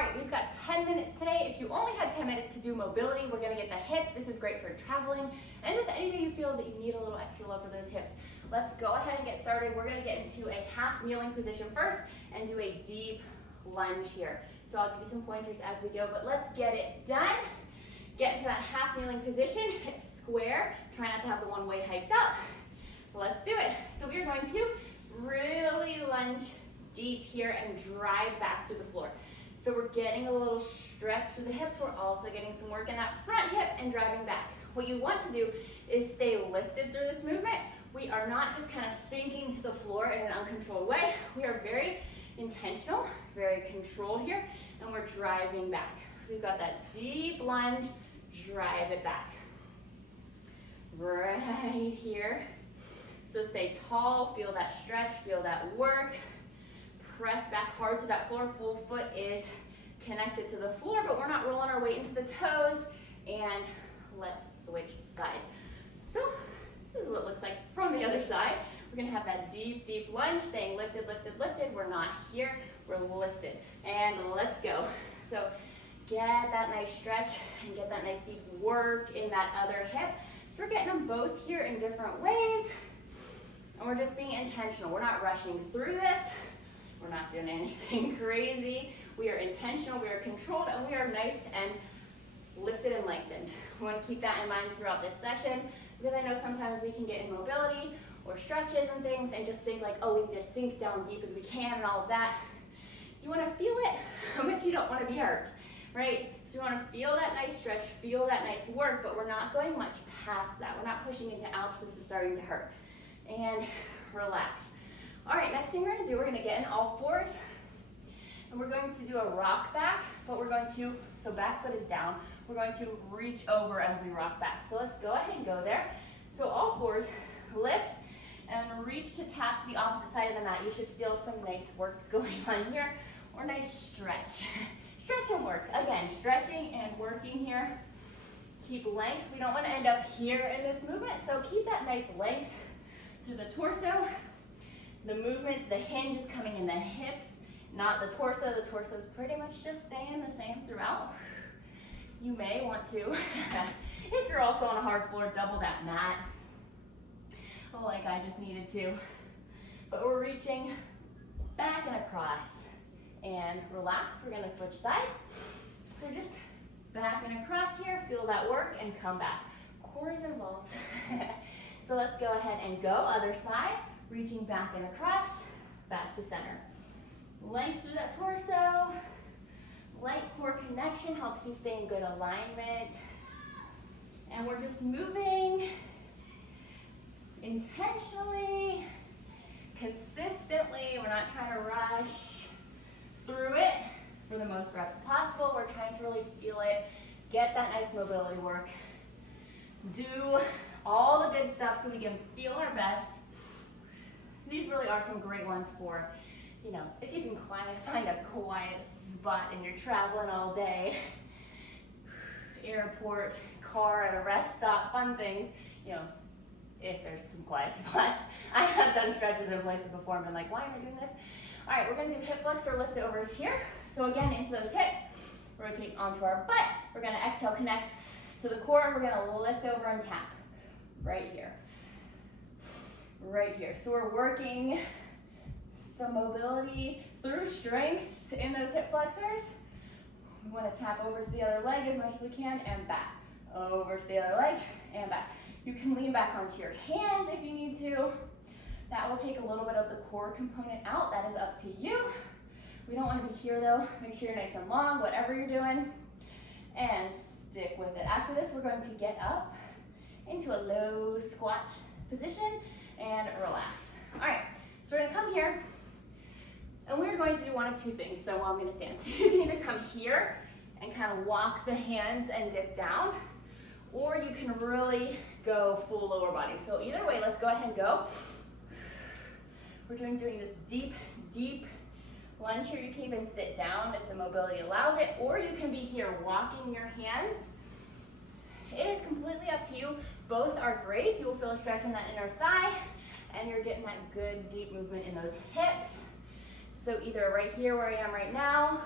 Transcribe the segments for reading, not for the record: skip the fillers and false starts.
right, we've got 10 minutes today. If you only had 10 minutes to do mobility, we're gonna get the hips. This is great for traveling and just anything you feel that you need a little extra love for those hips. Let's go ahead and get started. We're gonna get into a half kneeling position first and do a deep lunge here. So I'll give you some pointers as we go, but let's get it done. Get into that half kneeling position, hips square. Try not to have the one way hiked up. Let's do it. So we're going to really lunge deep here and drive back through the floor. So we're getting a little stretch through the hips. We're also getting some work in that front hip and driving back. What you want to do is stay lifted through this movement. We are not just kind of sinking to the floor in an uncontrolled way. We are very intentional, very controlled here, and we're driving back. So we've got that deep lunge, drive it back. Right here. So stay tall, feel that stretch, feel that work. Press back hard to that floor. Full foot is connected to the floor, but we're not rolling our weight into the toes. And let's switch sides. So this is what it looks like from the other side. We're gonna have that deep, deep lunge, staying lifted, lifted, lifted. We're not here, we're lifted. And let's go. So get that nice stretch and get that nice deep work in that other hip. So we're getting them both here in different ways. And we're just being intentional. We're not rushing through this. We're not doing anything crazy. We are intentional, we are controlled, and we are nice and lifted and lengthened. We want to keep that in mind throughout this session, because I know sometimes we can get in mobility or stretches and things and just think like, oh, we need to sink down deep as we can and all of that. You want to feel it, but you don't want to be hurt, right? So you want to feel that nice stretch, feel that nice work, but we're not going much past that. We're not pushing into Alps. This is starting to hurt. And relax. All right, next thing we're gonna do, we're gonna get in all fours, and we're going to do a rock back, but we're going to, so back foot is down, we're going to reach over as we rock back. So let's go ahead and go there. So all fours, lift, and reach to tap to the opposite side of the mat. You should feel some nice work going on here, or nice stretch. Stretch and work. Again, stretching and working here. Keep length. We don't want to end up here in this movement, so keep that nice length through the torso. The movement, the hinge is coming in the hips, not the torso. The torso is pretty much just staying the same throughout. You may want to, if you're also on a hard floor, double that mat, like I just needed to. But we're reaching back and across. And relax, we're gonna switch sides. So just back and across here, feel that work, and come back. Core is involved. So let's go ahead and go, other side. Reaching back and across, back to center. Length through that torso. Light core connection helps you stay in good alignment. And we're just moving intentionally, consistently. We're not trying to rush through it for the most reps possible. We're trying to really feel it, get that nice mobility work. Do all the good stuff so we can feel our best. These really are some great ones for, you know, if you can find a quiet spot and you're traveling all day, airport, car, at a rest stop, fun things, you know, if there's some quiet spots. I have done stretches in places before and been like, why am I doing this? All right, we're gonna do hip flexor lift overs here. So again, into those hips, rotate onto our butt. We're gonna exhale, connect to the core, and we're gonna lift over and tap right here. Right here. So we're working some mobility through strength in those hip flexors. We want to tap over to the other leg as much as we can and back. Over to the other leg and back. You can lean back onto your hands if you need to. That will take a little bit of the core component out. That is up to you. We don't want to be here though. Make sure you're nice and long, whatever you're doing. And stick with it. After this, we're going to get up into a low squat position and relax. All right, so we're gonna come here, and we're going to do one of two things. So I'm gonna stand. So you can either come here and kind of walk the hands and dip down, or you can really go full lower body. So either way, let's go ahead and go. We're doing this deep, deep lunge here. You can even sit down if the mobility allows it, or you can be here walking your hands. It is completely up to you. Both are great. You will feel a stretch in that inner thigh, and you're getting that good deep movement in those hips. So either right here where I am right now,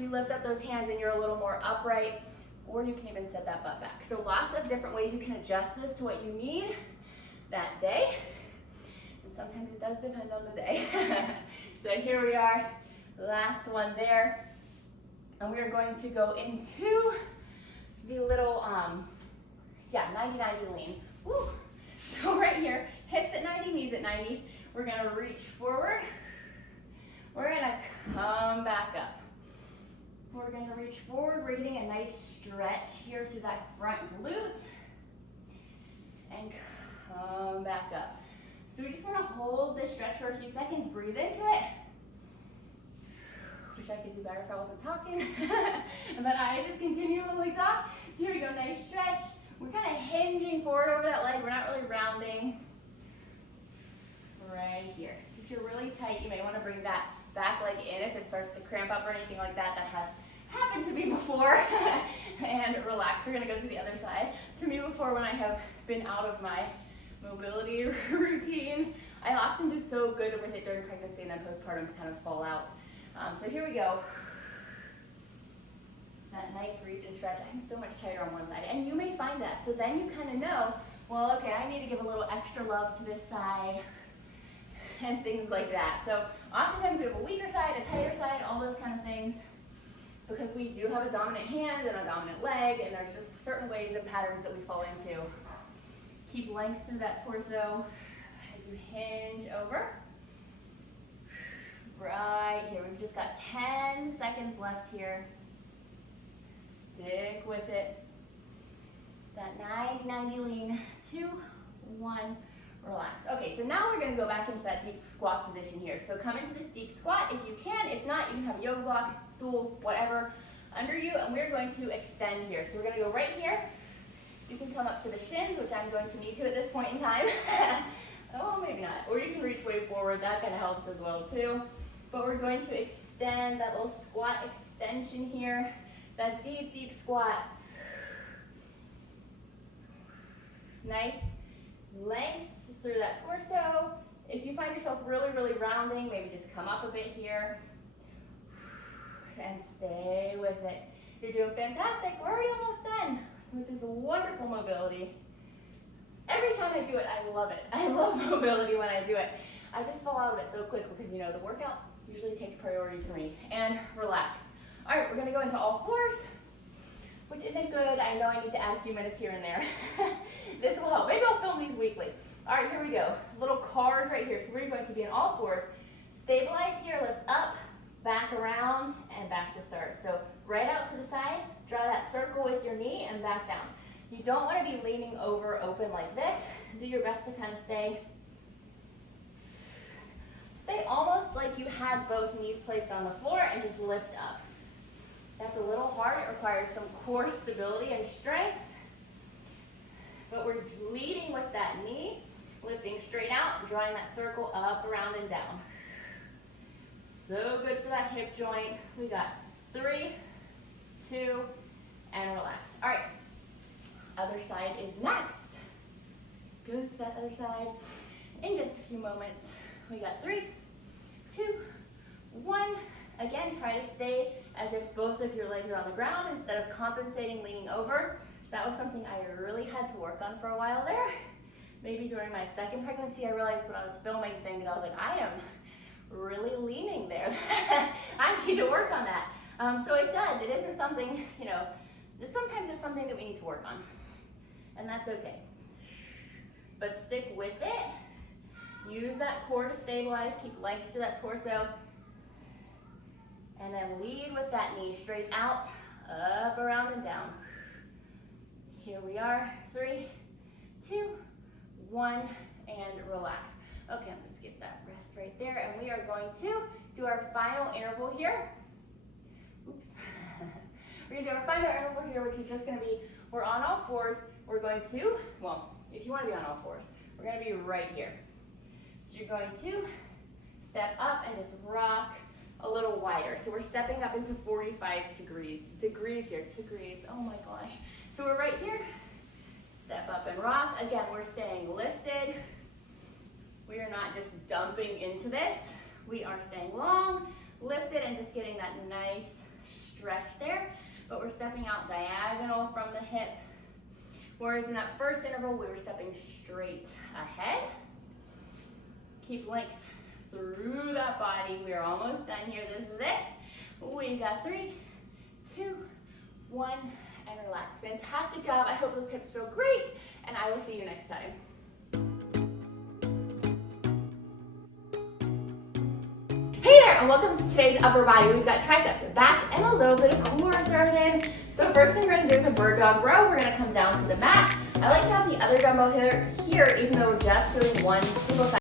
you lift up those hands and you're a little more upright, or you can even set that butt back. So lots of different ways you can adjust this to what you need that day. And sometimes it does depend on the day. So here we are, last one there. And we are going to go into the little, 90-90 lean. Woo. So right here, hips at 90, knees at 90. We're gonna reach forward. We're gonna come back up. We're gonna reach forward. We're getting a nice stretch here through that front glute. And come back up. So we just wanna hold this stretch for a few seconds. Breathe into it. Wish I could do better if I wasn't talking. But I just continually talk. So here we go, nice stretch. We're kind of hinging forward over that leg. We're not really rounding. Right here. If you're really tight, you may want to bring that back leg in if it starts to cramp up or anything like that. That has happened to me before. And relax. We're going to go to the other side. To me before, when I have been out of my mobility routine, I often do so good with it during pregnancy and then postpartum kind of fall out. So here we go. That nice reach and stretch. I'm so much tighter on one side, and you may find that. So then you kind of know, well, okay, I need to give a little extra love to this side and things like that. So oftentimes we have a weaker side, a tighter side, all those kind of things, because we do have a dominant hand and a dominant leg, and there's just certain ways and patterns that we fall into. Keep length through that torso as you hinge over. Right here, we've just got 10 seconds left here. Stick with it. That 90-90 lean, 2, 1, relax. Okay, so now we're gonna go back into that deep squat position here. So come into this deep squat if you can. If not, you can have a yoga block, stool, whatever, under you, and we're going to extend here. So we're gonna go right here. You can come up to the shins, which I'm going to need to at this point in time. Oh, maybe not. Or you can reach way forward, that kind of helps as well too. But we're going to extend that little squat extension here, that deep, deep squat. Nice length through that torso. If you find yourself really, really rounding, maybe just come up a bit here and stay with it. You're doing fantastic. We're already almost done with this wonderful mobility. Every time I do it, I love it. I love mobility when I do it. I just fall out of it so quick because, you know, the workout usually takes priority for me. And relax. All right, we're gonna go into all fours, which isn't good. I know I need to add a few minutes here and there. This will help. Maybe I'll film these weekly. All right, here we go. Little cars right here. So we're going to be in all fours. Stabilize here, lift up, back around, and back to start. So right out to the side, draw that circle with your knee and back down. You don't want to be leaning over open like this. Do your best to kind of stay almost like you have both knees placed on the floor and just lift up. That's a little hard. It requires some core stability and strength. But we're leading with that knee, lifting straight out, drawing that circle up, around, and down. So good for that hip joint. We got 3, 2, and relax. All right, other side is next. Go to that other side in just a few moments. We got 3, 2, 1. Again, try to stay as if both of your legs are on the ground instead of compensating, leaning over. That was something I really had to work on for a while there. Maybe during my second pregnancy, I realized when I was filming things, I was like, I am really leaning there. I need to work on that. So it does. It isn't something, you know, sometimes it's something that we need to work on. And that's okay. But stick with it. Use that core to stabilize. Keep length to that torso. And then lead with that knee straight out, up, around, and down. Here we are. 3, 2, 1, and relax. Okay, I'm gonna skip that rest right there, and we are going to do our final interval here. Oops. We're gonna do our final interval here, which is just gonna be, we're on all fours. We're going to, well, if you wanna be on all fours, we're gonna be right here. So you're going to step up and just rock a little wider. So we're stepping up into 45 degrees here, degrees, oh my gosh. So we're right here, step up and rock. Again, we're staying lifted. We are not just dumping into this. We are staying long, lifted, and just getting that nice stretch there, but we're stepping out diagonal from the hip. Whereas in that first interval, we were stepping straight ahead. Keep length through that body. We are almost done here. This is it. We got 3, 2, 1, and relax. Fantastic job. I hope those hips feel great, and I will see you next time. Hey there, and welcome to today's upper body. We've got triceps, back, and a little bit of core thrown in. So first thing we're gonna do is a bird dog row. We're gonna come down to the mat. I like to have the other dumbbell here even though we're just doing one single side.